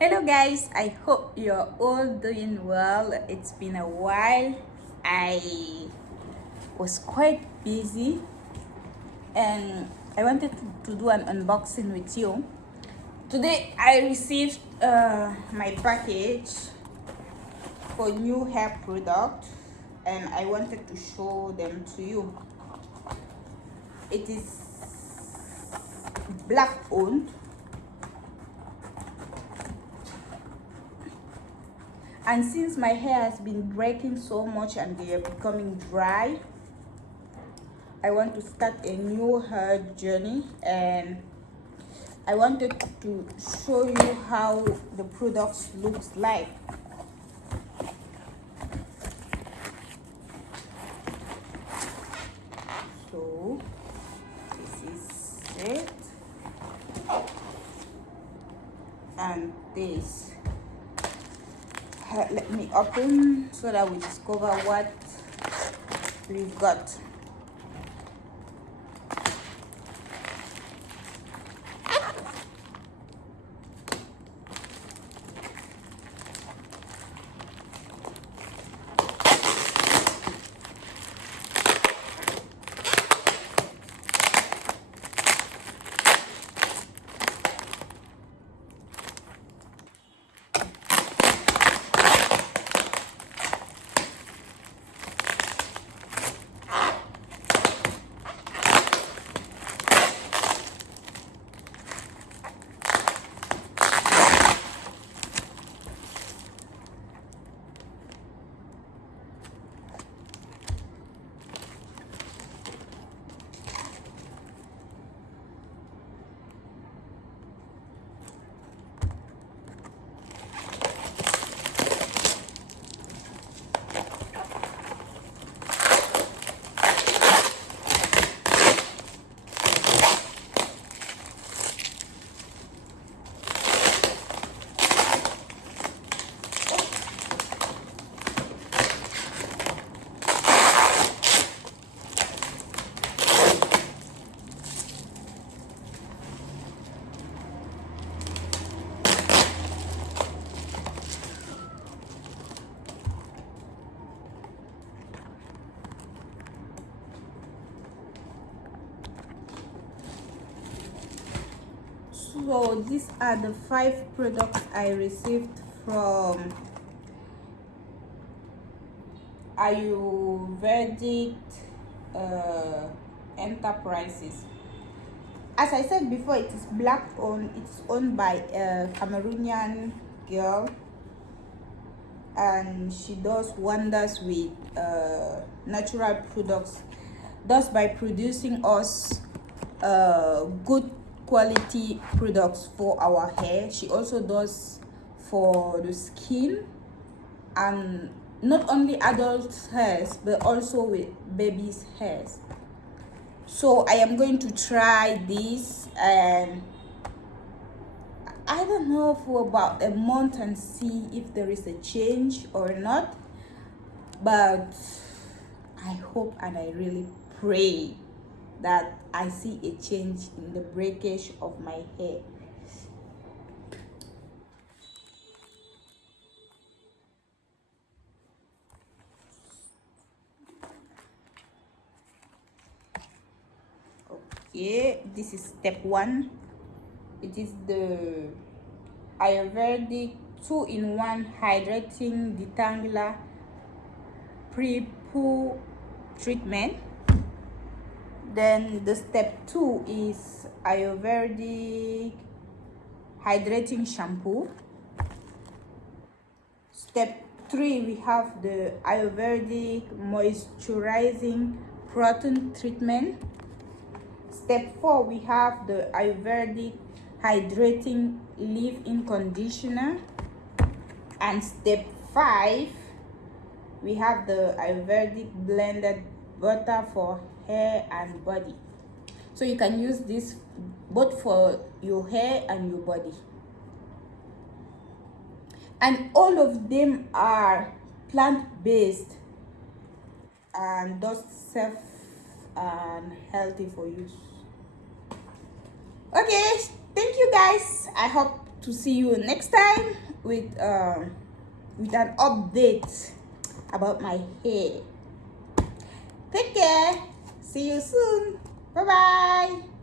Hello guys, I hope you're all doing well. It's been a while. I was quite busy and I wanted to do an unboxing with you. Today I received my package for new hair product and I wanted to show them to you. It is black owned, and since my hair has been breaking so much and they are becoming dry, I want to start a new hair journey, and I wanted to show you how the products looks like. So this is it, and this, let me open so that we discover what we've got. So these are the 5 products I received from Ayurvedic Enterprises. As I said before, it is black owned. It's owned by a Cameroonian girl, and she does wonders with natural products, thus by producing us good quality products for our hair. She also does for the skin, and not only adult hairs but also with babies hairs. So I am going to try this, and I don't know, for about a month and see if there is a change or not, but I hope and I really pray that I see a change in the breakage of my hair. Okay, this is step 1. It is the Ayurvedic 2-in-1 hydrating detangler pre-poo treatment. Then the step 2 is Ayurvedic hydrating shampoo. Step 3, we have the Ayurvedic moisturizing protein treatment. Step 4, we have the Ayurvedic hydrating leave-in conditioner. And step 5, we have the Ayurvedic blended butter for hair and body. So you can use this both for your hair and your body. And all of them are plant-based and thus safe and healthy for use. Okay, thank you guys. I hope to see you next time with an update about my hair. Take care. See you soon. Bye bye.